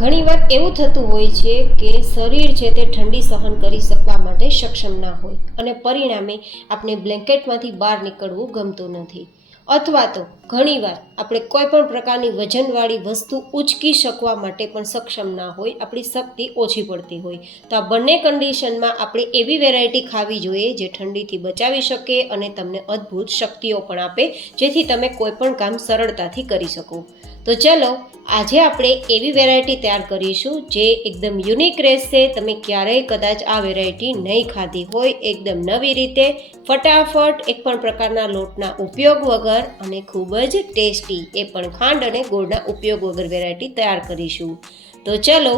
ઘણીવાર એવું થતું હોય છે કે શરીર છે તે ઠંડી સહન કરી શકવા માટે સક્ષમ ના હોય અને પરિણામે આપણે બ્લેન્કેટમાંથી બહાર નીકળવું ગમતું નથી, અથવા તો ઘણીવાર આપણે કોઈ પણ પ્રકારની વજનવાળી વસ્તુ ઉંચકી શકવા માટે પણ સક્ષમ ના હોય, આપણી શક્તિ ઓછી પડતી હોય. તો આ બંને કન્ડિશનમાં આપણે એવી વેરાયટી ખાવી જોઈએ જે ઠંડીથી બચાવી શકે અને તમને અદ્ભુત શક્તિઓ પણ આપે, જેથી તમે કોઈ પણ કામ સરળતાથી કરી શકો. તો ચલો આજે આપણે એવી વેરાયટી તૈયાર કરીશું જે એકદમ યુનિક રહેશે. તમે ક્યારેય કદાચ આ વેરાયટી નહીં ખાધી હોય. એકદમ નવી રીતે, ફટાફટ, એક પણ પ્રકારના લોટના ઉપયોગ વગર અને ખૂબ જ ટેસ્ટી, એ પણ ખાંડ અને ગોળના ઉપયોગ વગર વેરાયટી તૈયાર કરીશું. તો ચલો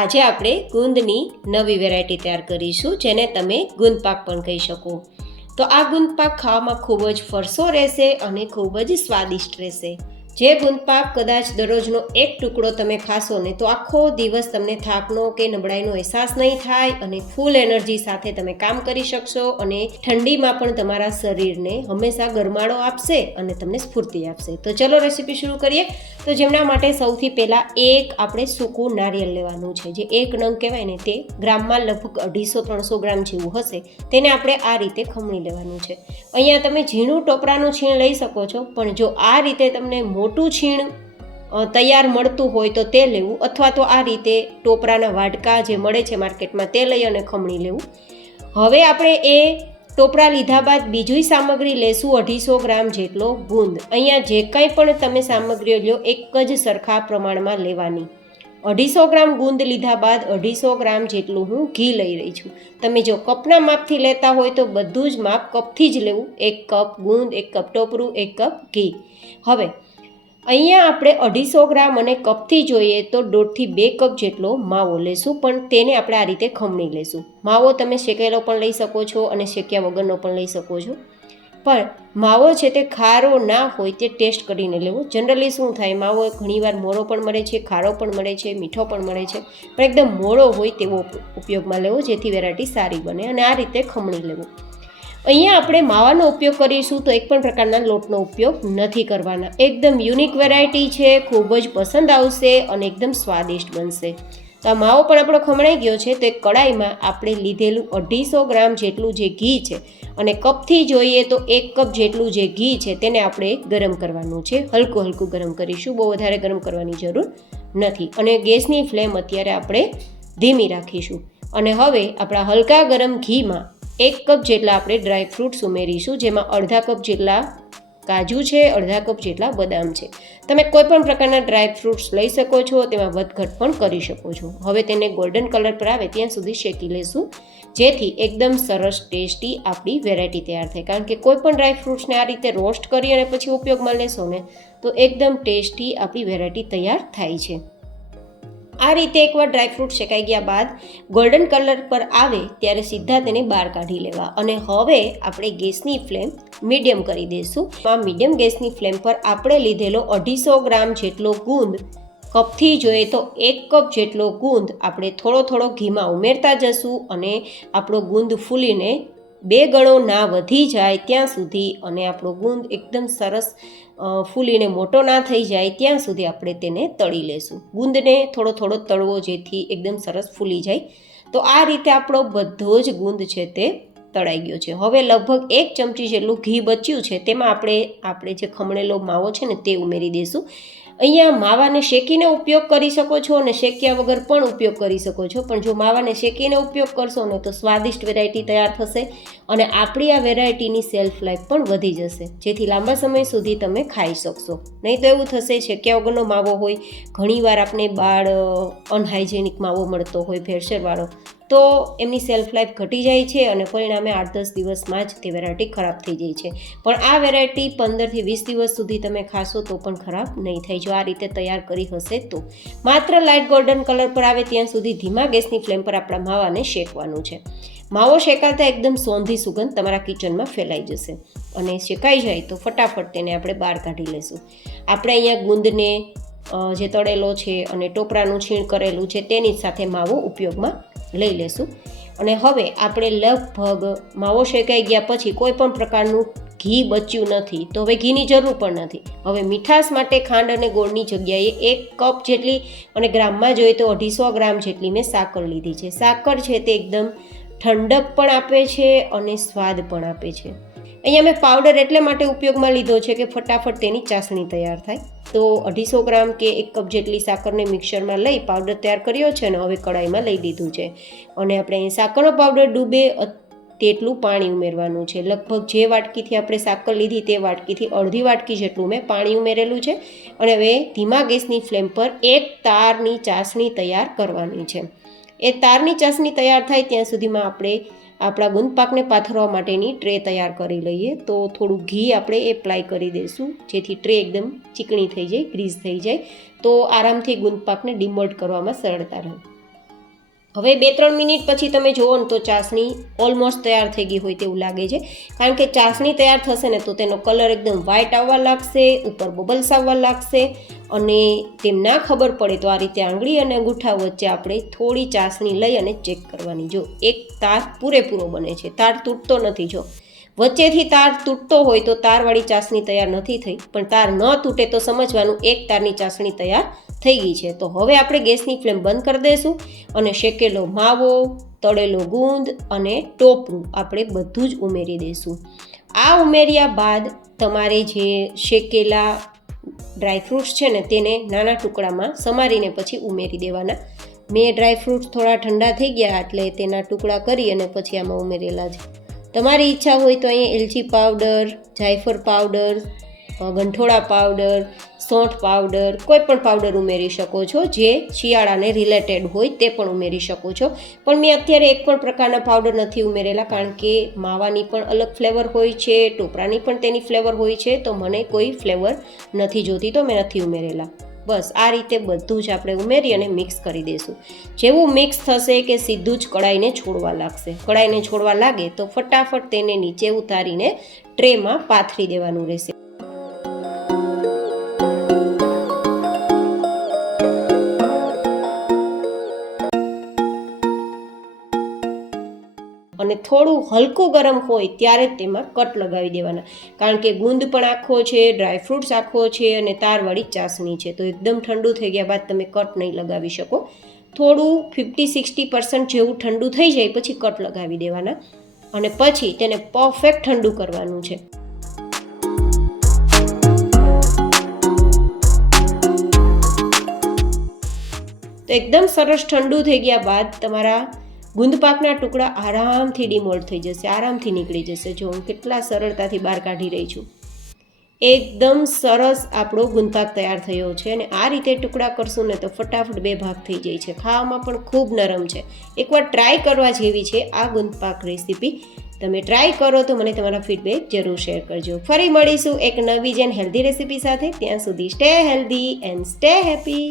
આજે આપણે ગુંદની નવી વેરાયટી તૈયાર કરીશું, જેને તમે ગુંદ પાક પણ કહી શકો. તો આ ગુંદ પાક ખાવામાં ખૂબ જ ફરસો રહેશે અને ખૂબ જ સ્વાદિષ્ટ રહેશે. જે ગુંદ પાક કદાચ દરરોજનો એક ટુકડો તમે ખાશો ને તો આખો દિવસ તમને થાકનો કે નબળાઈનો અહેસાસ નહીં થાય અને ફૂલ એનર્જી સાથે તમે કામ કરી શકશો અને ઠંડીમાં પણ તમારા શરીરને હંમેશા ગરમાળો આપશે અને તમને સ્ફૂર્તિ આપશે. તો ચલો રેસીપી શરૂ કરીએ. તો જેમના માટે સૌથી પહેલાં આપણે સૂકું નારિયેળ લેવાનું છે, જે એક નંગ કહેવાય ને, તે ગ્રામમાં લગભગ 250-300 ગ્રામ જેવું હશે. તેને આપણે આ રીતે ખમણી લેવાનું છે. અહીંયા તમે ઝીણું ટોપરાનું છીણ લઈ શકો છો, પણ જો આ રીતે તમને મોટું છીણ તૈયાર મળતું હોય તો તે લેવું, અથવા તો આ રીતે ટોપરાના વાડકા જે મળે છે માર્કેટમાં તે લઈ અને ખમણી લેવું. હવે આપણે એ ટોપરા લીધા બાદ બીજી સામગ્રી લેશું 250 ગ્રામ જેટલો ગુંદ. અહીંયા જે કંઈ પણ તમે સામગ્રીઓ લ્યો એક જ સરખા પ્રમાણમાં લેવાની. 250 ગ્રામ ગુંદ લીધા બાદ 250 ગ્રામ જેટલું હું ઘી લઈ રહી છું. તમે જો કપના માપથી લેતા હોય તો બધું જ માપ કપથી જ લેવું. 1 કપ ગુંદ, 1 કપ ટોપરું, 1 કપ ઘી. હવે અહીંયા આપણે 250 ગ્રામ અને કપથી જોઈએ તો 1.5 થી 2 કપ જેટલો માવો લેશું, પણ તેને આપણે આ રીતે ખમણી લેશું. માવો તમે શેકેલો પણ લઈ શકો છો અને શેક્યા વગરનો પણ લઈ શકો છો, પણ માવો છે તે ખારો ના હોય તે ટેસ્ટ કરીને લેવો. જનરલી શું થાય, માવો ઘણીવાર મોળો પણ મળે છે, ખારો પણ મળે છે, મીઠો પણ મળે છે, પણ એકદમ મોળો હોય તેવો ઉપયોગમાં લેવો, જેથી વેરાયટી સારી બને. અને આ રીતે ખમણી લેવું. અહીંયા આપણે માવાનો ઉપયોગ કરીશું તો એક પણ પ્રકારના લોટનો ઉપયોગ નથી કરવાના. એકદમ યુનિક વેરાયટી છે, ખૂબ જ પસંદ આવશે અને એકદમ સ્વાદિષ્ટ બનશે. તો આ માવો પણ આપણો ખમણાઈ ગયો છે. તો એક કડાઈમાં આપણે લીધેલું 250 ગ્રામ જેટલું જે ઘી છે, અને કપથી જોઈએ તો 1 કપ જેટલું જે ઘી છે તેને આપણે ગરમ કરવાનું છે. હલકું હલકું ગરમ કરીશું, બહુ વધારે ગરમ કરવાની જરૂર નથી. અને ગેસની ફ્લેમ અત્યારે આપણે ધીમી રાખીશું. અને હવે આપણા હલકા ગરમ ઘીમાં 1 કપ જેટલા આપણે ડ્રાય ફ્રૂટ્સ ઉમેરીશું, જેમાં અડધા કપ જેટલા કાજુ છે, અડધા કપ જેટલા બદામ છે. તમે કોઈ પણ પ્રકારના ડ્રાય ફ્રૂટ્સ લઈ શકો છો, તેમાં વધઘટ પણ કરી શકો છો. હવે તેને ગોલ્ડન કલર પર આવે ત્યાં સુધી શેકી લેશું, જેથી એકદમ સરસ ટેસ્ટી આપણી વેરાયટી તૈયાર થાય. કારણ કે કોઈ પણ ડ્રાય ફ્રૂટ્સને આ રીતે રોસ્ટ કરી અને પછી ઉપયોગમાં લેશો ને તો એકદમ ટેસ્ટી આપણી વેરાયટી તૈયાર થાય છે. આ રીતે એકવાર ડ્રાયફ્રૂટ શેકાઈ ગયા બાદ ગોલ્ડન કલર પર આવે ત્યારે સીધા તેને બહાર કાઢી લેવા. અને હવે આપણે ગેસની ફ્લેમ મીડિયમ કરી દઈશું. આ મીડિયમ ગેસની ફ્લેમ પર આપણે લીધેલો 250 ગ્રામ જેટલો ગુંદ, કપથી જોઈએ તો 1 કપ જેટલો ગુંદ આપણે થોડો થોડો ઘીમાં ઉમેરતા જશું અને આપણો ગુંદ ફૂલીને 2 ગણો ના વધી જાય ત્યાં સુધી, અને આપણો ગુંદ એકદમ સરસ ફૂલીને મોટો ના થઈ જાય ત્યાં સુધી આપણે તેને તળી લેશું. ગુંદને થોડો થોડો તળવો, જેથી એકદમ સરસ ફૂલી જાય. તો આ રીતે આપણો બધો જ ગુંદ છે તે તળાઈ ગયો છે. હવે લગભગ 1 ચમચી જેટલું ઘી બચ્યું છે, તેમાં આપણે જે ખમણેલો માવો છે ને તે ઉમેરી દઈશું. અહીંયા માવાને શેકીને ઉપયોગ કરી શકો છો અને શેક્યા વગર પણ ઉપયોગ કરી શકો છો, પણ જો માવાને શેકીને ઉપયોગ કરશો ને તો સ્વાદિષ્ટ વેરાયટી તૈયાર થશે અને આપણી આ વેરાયટીની સેલ્ફ લાઈફ પણ વધી જશે, જેથી લાંબા સમય સુધી તમે ખાઈ શકશો. નહીં તો એવું થશે, શેક્યા વગરનો માવો હોય, ઘણીવાર આપણે બહાર અનહાઇજેનિક માવો મળતો હોય ભેળસેળવાળો, તો એમની સેલ્ફ લાઈફ ઘટી જાય છે અને પરિણામે 8-10 દિવસમાં જ તે વેરાયટી ખરાબ થઈ જાય છે. પણ આ વેરાયટી 15 થી 20 દિવસ સુધી તમે ખાશો તો પણ ખરાબ નહીં થાય, જો આ રીતે તૈયાર કરી હશે તો. માત્ર લાઇટ ગોલ્ડન કલર પર આવે ત્યાં સુધી ધીમા ગેસની ફ્લેમ પર આપણા માવાને શેકવાનું છે. માવો શેકાતા એકદમ સોંધી સુગંધ તમારા કિચનમાં ફેલાઈ જશે અને શેકાઈ જાય તો ફટાફટ તેને આપણે બહાર કાઢી લેશું. આપણે અહીંયા ગુંદને જે તળેલો છે અને ટોપરાનું છીણ કરેલું છે તેની સાથે માવો ઉપયોગમાં લઈ લેશું. અને હવે આપણે લગભગ માવો શેકાઈ ગયા પછી કોઈ પણ પ્રકારનું ઘી બચ્યું નથી તો હવે ઘીની જરૂર પણ નથી. હવે મીઠાશ માટે ખાંડ અને ગોળની જગ્યાએ 1 કપ જેટલી અને ગ્રામમાં જોઈએ તો 250 ગ્રામ જેટલી મેં સાકર લીધી છે. સાકર છે તે એકદમ ઠંડક પણ આપે છે અને સ્વાદ પણ આપે છે. અહીંયા મેં પાવડર એટલે માટે ઉપયોગમાં લીધો છે કે ફટાફટ તેની ચાસણી તૈયાર થાય. તો 250 ગ્રામ કે 1 કપ જેટલી સાકરને મિક્સરમાં લઈ પાવડર તૈયાર કર્યો છે અને હવે કડાઈમાં લઈ લીધું છે. અને આપણે અહીં સાકરનો પાવડર ડૂબે તેટલું પાણી ઉમેરવાનું છે. લગભગ જે વાટકીથી આપણે સાકર લીધી તે વાટકીથી અડધી વાટકી જેટલું મેં પાણી ઉમેરેલું છે. અને હવે ધીમા ગેસની ફ્લેમ પર એક તારની ચાસણી તૈયાર કરવાની છે. એ તારની ચાસણી તૈયાર થાય ત્યાં સુધીમાં આપણે આપણા ગુંદપાકને પાથરવા માટેની ટ્રે તૈયાર કરી લઈએ. તો થોડું ઘી આપણે એપ્લાય કરી દઈશું જેથી ટ્રે એકદમ ચીકણી થઈ જાય, ગ્રીઝ થઈ જાય તો આરામથી ગુંદપાકને ડિમોલ્ડ કરવામાં સરળતા રહે. હવે 2-3 મિનિટ પછી તમે જુઓ ને તો ચાસણી ઓલમોસ્ટ તૈયાર થઈ ગઈ હોય તેવું લાગે છે. કારણ કે ચાસણી તૈયાર થશે ને તો તેનો કલર એકદમ વ્હાઇટ આવવા લાગશે, ઉપર બબલ્સ આવવા લાગશે. અને તેમ ના ખબર પડે તો આ રીતે આંગળી અને અંગૂઠા વચ્ચે આપણે થોડી ચાસણી લઈ અને ચેક કરવાની. જો એક તાર પૂરેપૂરો બને છે, તાર તૂટતો નથી. જો વચ્ચેથી તાર તૂટતો હોય તો તારવાળી ચાસણી તૈયાર નથી થઈ, પણ તાર ન તૂટે તો સમજવાનું એક તારની ચાસણી તૈયાર થઈ ગઈ છે. તો હવે આપણે ગેસની ફ્લેમ બંધ કરી દઈશું અને શેકેલો માવો, તળેલો ગુંદ અને ટોપરું આપણે બધું જ ઉમેરી દઈશું. આ ઉમેર્યા બાદ તમારે જે શેકેલા ડ્રાયફ્રૂટ્સ છે ને તેને નાના ટુકડામાં સમારીને પછી ઉમેરી દેવાના. મેં ડ્રાયફ્રૂટ્સ થોડા ઠંડા થઈ ગયા એટલે તેના ટુકડા કરી અને પછી આમાં ઉમેરેલા છે. તમારી ઈચ્છા હોય તો અહીં એલચી પાવડર, જાયફળ પાવડર, ગંઠોડા પાવડર, સોંઠ પાવડર, કોઈ પણ પાવડર ઉમેરી શકો છો જે શિયાળાને રિલેટેડ હોય તે પણ ઉમેરી શકો છો. પણ મેં અત્યારે એક પણ પ્રકારના પાવડર નથી ઉમેરેલા કારણ કે માવાની પણ અલગ ફ્લેવર હોય છે, ટોપરાની પણ તેની ફ્લેવર હોય છે, તો મને કોઈ ફ્લેવર નથી જોતી તો મેં નથી ઉમેરેલા. બસ આ રીતે બધું જ આપણે ઉમેરી અને મિક્સ કરી દઈશું. જેવું મિક્સ થશે કે સીધું જ કડાઈને છોડવા લાગશે. કડાઈને છોડવા લાગે તો ફટાફટ તેને નીચે ઉતારીને ટ્રેમાં પાથરી દેવાનું રહેશે. અને થોડું હલકું ગરમ હોય ત્યારે જ તેમાં કટ લગાવી દેવાના. કારણ કે ગુંદ પણ આખો છે, ડ્રાયફ્રૂટ્સ આખો છે અને તારવાળી ચાસણી છે. તો એકદમ ઠંડુ થઈ ગયા બાદ તમે કટ નહીં લગાવી શકો. થોડું 50-60% જેવું ઠંડુ થઈ જાય પછી કટ લગાવી દેવાના અને પછી તેને પરફેક્ટ ઠંડુ કરવાનું છે. તો એકદમ સરસ ઠંડુ થઈ ગયા બાદ તમારા ગુંદપાકના ટુકડા આરામથી ડિમોલ્ડ થઈ જશે, આરામથી નીકળી જશે. જો હું કેટલા સરળતાથી બહાર કાઢી રહી છું. એકદમ સરસ આપણો ગુંદપાક તૈયાર થયો છે અને આ રીતે ટુકડા કરશું ને તો ફટાફટ 2 ભાગ થઈ જાય છે. ખાવામાં પણ ખૂબ નરમ છે. એકવાર ટ્રાય કરવા જેવી છે આ ગુંદપાક રેસીપી. તમે ટ્રાય કરો તો મને તમારા ફીડબેક જરૂર શેર કરજો. ફરી મળીશું એક નવી જ હેલ્ધી રેસીપી સાથે. ત્યાં સુધી stay healthy and stay happy.